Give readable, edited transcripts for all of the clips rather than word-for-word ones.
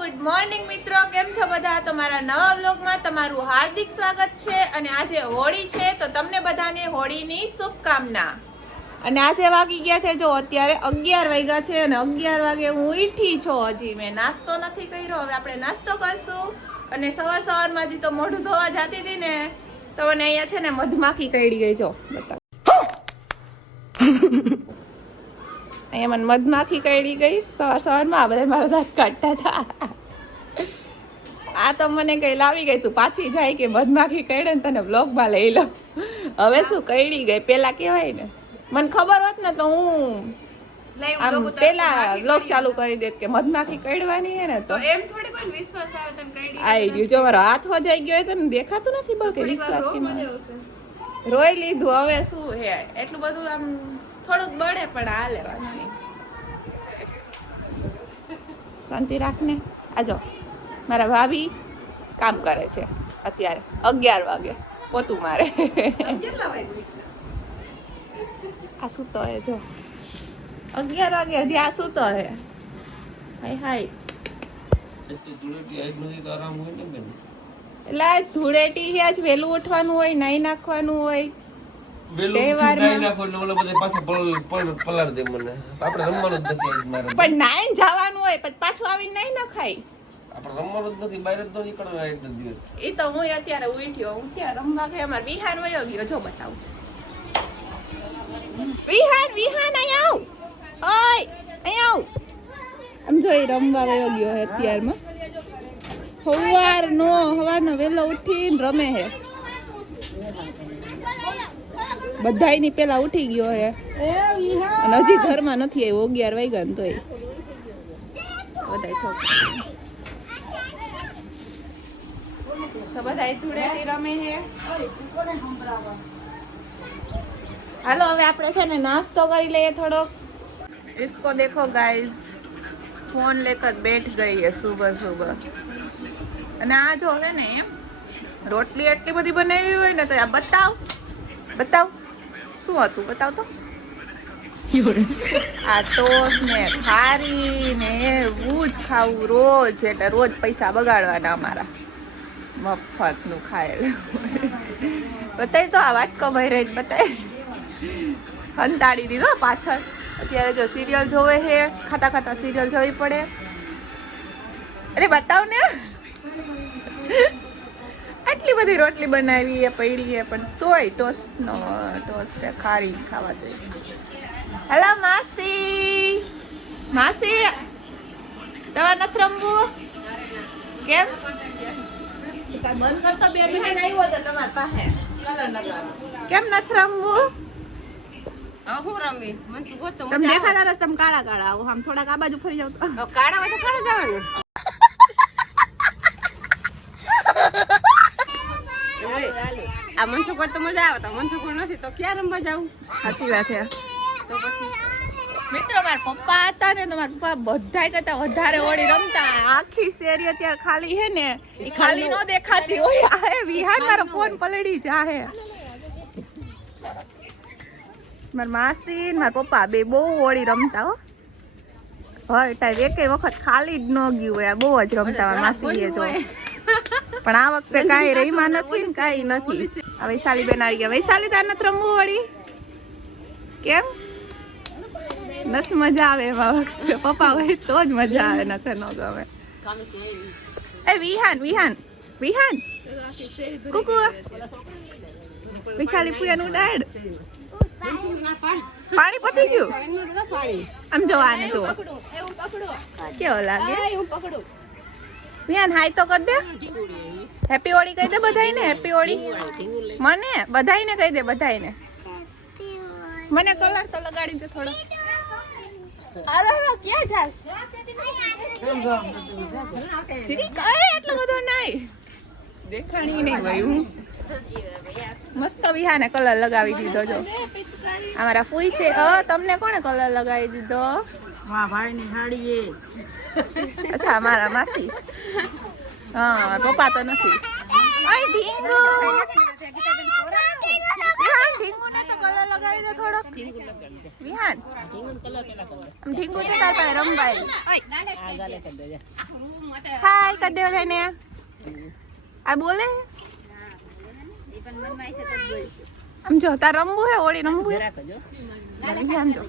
Good morning મિત્રો, કેમ છો બધા? તમારા નવા વ્લોગમાં તમારું હાર્દિક સ્વાગત છે. અને આજે હોળી છે તો તમને બધાને હોળીની શુભકામના. અને આજે વાગી ગયા છે, જો અત્યારે 11 વાગ્યા છે અને 11 વાગે હું ઉઠી છું. હજી મેં નાસ્તો નથી કર્યો. હવે આપણે નાસ્તો કરશું. અને સવારમાં હજી તો મોઢું ધોવા જતી હતી ને તો મને અહીંયા છે ને મધમાખી કરડી ગઈ. જો બતાવ, અહીંયા મને મધમાખી કરડી ગઈ સવારમાં. આ બધા મારા દાંત કાઢતા હતા. આ તો મને કઈ લાવી ગઈ, તું પાછી જાય કે મધમાખી કરડે ને તને બ્લોગમાં લઈ લો. હવે શું કરડી ગઈ, પેલા કેવાય ને મને ખબર હોત ને તો હું આમ પેલા બ્લોગ ચાલુ કરી દેત કે મધમાખી કરડવાની હે ને તો એમ થોડી કોઈ વિશ્વાસ આવે તને કરડી આઈ ગયું. જો મારો હાથ હોજાઈ ગયો તો દેખાતું નથી બહુ કે વિશ્વાસ કે રોઈ લીધું. હવે શું હે, એટલું બધું આમ થોડુંક બળે પણ આ લેવાનું નહીં. શાંતિ રાખને. આજો મારા ભાભી કામ કરે છે અત્યારે 11 વાગે પોતું મારે. આ સૂતો હે, જો 11 વાગે હજી આ સૂતો હે. હાય હાય. એટલે આજ ધૂળેટી છે, આજ વહેલું ઉઠવાનું હોય, નાઈ નાખવાનું હોય. પણ નાઈને જવાનું હોય પછી પાછું આવીને નાઈ નખાય. એ તો હું અત્યારે ઉઠ્યો, હું ક્યાં રમવા ગયો. અમારે વિહાન વયો ગયો. જો બતાવું, વિહાન અહીંયા આવ. ઓય અહીંયા આવ. આમ જો એ રમવા વયો ગયો હે અત્યારમાં. સવારનો વહેલો ઉઠીને રમે હે. બધાયની પેલા ઉઠી ગયો હે અને હજી ઘરમાં નથી આવ્યો. 11 વાગ્યા ને તોય બધાય છોકરા તો બધાય ધૂળેટી રમે હે. હાલો હવે આપણે છે ને નાસ્તો કરી લઈએ થોડોક. इसको देखो गाइस, फोन लेकर बैठ गई है सुबह. અને આ જો હે ને એમ રોટલી એટલી બધી બનાવી હોય ને તો આ બતાવ શું હતું, બતાવ તો. આ ટોસ ને ખારી ને એવું જ ખાવું રોજ, એટલે રોજ પૈસા બગાડવાના અમારા મફત નું ખાયેલું. બતાવી તો આ વાટકો ભાઈ રહી બતાવી હંતાડી દીધો પાછળ. અત્યારે જો સિરિયલ જોવે છે, ખાતા સિરિયલ જોવી પડે. અરે બતાવ ને, આટલી બધી રોટલી બનાવી એ પડી છે પણ તોય ટોસ ખારી ખાવા જોઈએ. હેલો માસી, તમારે નથી રમવું? કેમ બંધ કરતો? બે બહેન આવ્યો હતો તમારી પાસે, કેમ નથી રમવું? તમે દેખાતા હતા, તમે કાળા આવો. આમ થોડાક આ બાજુ ફરી જાવ તો કાળા હોય તો કાળા જવાનું. આ મનસુખ તો મજા આવે, તો મનસુખ નથી તો ક્યાં રમવા જાવ? સાચી વાત છે. તો પછી મિત્રો મારા પપ્પા હતા ને તો મારા પપ્પા બધાય કરતા વધારે હોળી રમતા. આખી શેરી અત્યારે ખાલી હે ને, એ ખાલી નો દેખાતી હોય. આ વિહાર મારો ફોન પલળી જાહે. મારા માસી મારા પપ્પા બે બહુ હોળી રમતા હો. હર ટાઈમ એકેય વખત ખાલી જ ન ગયું હોય. બહુ જ રમતા મારા માસી જો. પણ આ વખતે કાંઈ રહીમાં નથી ને કાંઈ નથી. આ વૈશાલી બેન આવી ગયા. વૈશાલી તાર નથી રમવું વળી? કેમ નથી મજા આવે એમાં વખતે? પપ્પા હોય તો જ મજા આવે, નકર ન ગમે. એ વિહાન કુકુ વૈશાલી પુયાનું ઉડાડ. પાણી પતી ગયું. આમ જો આને જો કેવો લાગે. વિહાન હાય તો કર દે. હેપી હોળી કહી દે બધાયને. હેપી હોળી મને બધાયને કહી દે. બધાયને મને કલર તો લગાડી દે થોડો. અરે ક્યાં જાસ? એટલો બધો નહીં દેખાણી નહીં ભાઈ. હું મસ્ત વિહાને કલર લગાવી દીધો. જો અમારા ફૂઈ છે. તમને કોણે કલર લગાવી દીધો? અચ્છા મારા માસી. હા પપ્પા તો નથી. ઢીંગુ ને તો કલર લગાવી દે થોડો વિહાન આમ ઢીંગુ છે તાર પાસે રમવાય હાય કર દેવા જાય ને આ બોલે આમ જો તાર રમવું હે ઓળી રમવું હે વિહાન જો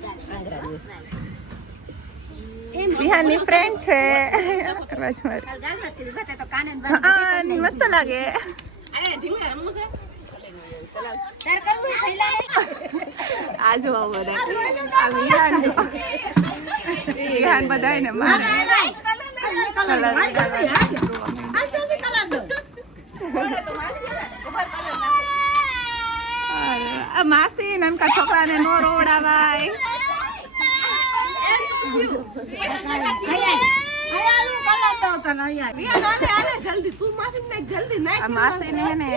વિહાનની ફ્રેન્ડ છે મસ્ત લાગે આ જો વિહાન બધાને મારે માસી નાનકા છોકરાને નો રોવડાવાય માસી ને ને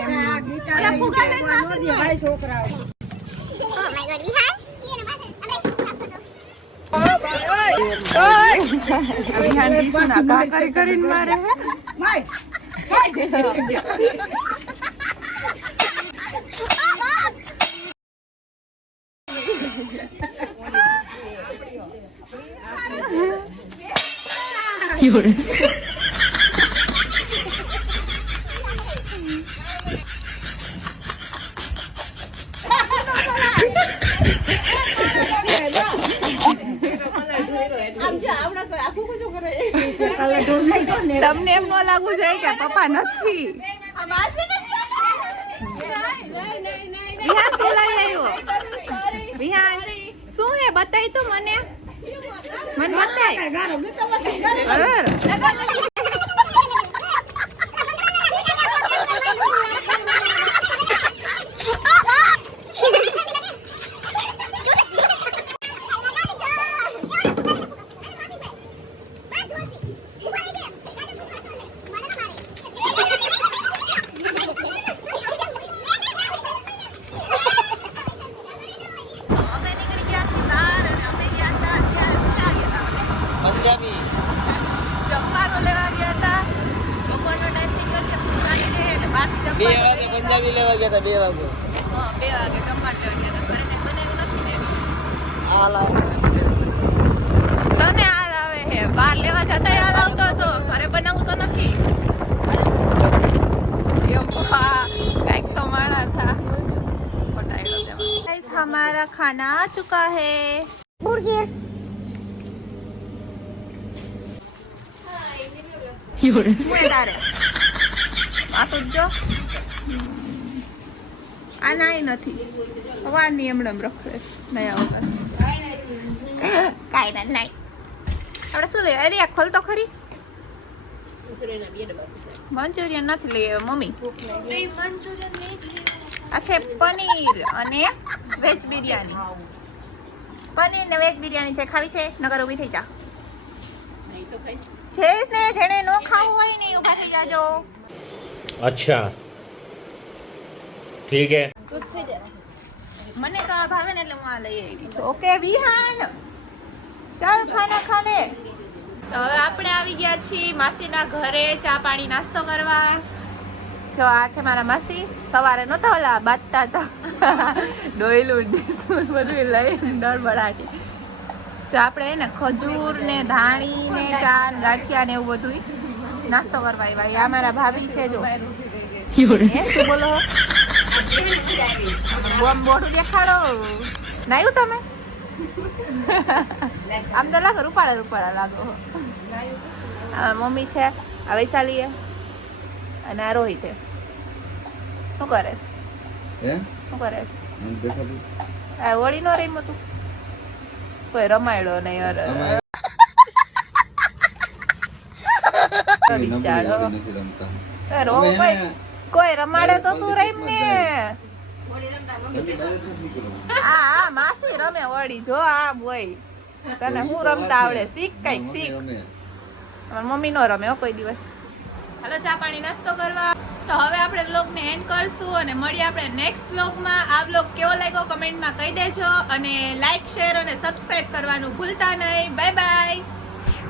કરીને મારે તમને એમ ન લાગવું જોઈએ કે પપ્પા નથી વિહાન શું લઈ આવ્યો વિહાન શું હે બતાય તો મને બતાય પંજાબી લેવા ગયા હતા 2 વાગે. હા 2 વાગે જમવા લેવા ગયા હતા. ઘરે કઈ બનાવ્યું નથી ને તને હાલ આવે હે બહાર લેવા જતા હાલ આવતો હતો ઘરે બનાવવું તો નથી કઈક તો માણા થા પટાઈડો દેવા गाइस हमारा खाना आ चुका है बुर्गर मुझे तारे આ તો જો આ નાઈ નથી વારની એમણમ રખડે નયા વગર કાઈ ના નાઈ આપણે શું લેવા અરે ખોલ તો ખરી મંચુરિયન નથી લેવા મમ્મી આ છે પનીર અને વેજ બિરયાની પનીર ને વેજ બિરયાની છે ખાવી છે નગર ઊભી થઈ જા છે ને જેને નો ખાવું હોય ને ઊભા થઈ જાજો अच्छा ठीक है મને તો આ ભાવે ને એટલે હું આ લઈ આવી છું ઓકે વિહાન ચાલ ખાના ખાને તો હવે આપણે આવી ગયા છીએ માસીના ઘરે ચા પાણી નાસ્તો કરવા જો આ છે મારા માસી સવારે નહોતા ઓલા બાંધતા હતા ડોયલું ડીસું બધું લઈને ડળબડાટી જો આપણે ને ખજૂર ને ધાણી ને ચા ને ગાંઠિયા ને એવું બધું નાસ્તો કરવા આવ્યા આ મારા ભાભી છે જો શું બોલો મોઢું દેખાડો નાયું તમે આમ તો લાગો રૂપાળા લાગો મમ્મી છે આ વૈશાલી અને આ રોહિત શું કરેસ શું કરેસ આ વળી નો રહીમ તું કોઈ રમાયડો નહીં બિચારો કોઈ રમાડે તો તું રહીમ ને આ માસી રમે વળી જો આમ હોય તને હું રમતા આવડે શીખ કઈક શીખ મમ્મી નો રમે હો કોઈ દિવસ હાલો ચા પાણી નાસ્તો કરવા તો હવે આપણે વ્લોગને એન્ડ કરશું અને મળીએ આપણે નેક્સ્ટ વ્લોગમાં આ વ્લોગ કેવો લાગ્યો કમેન્ટમાં કહી દેજો અને લાઈક શેર અને સબસ્ક્રાઇબ કરવાનું ભૂલતા નહીં બાય બાય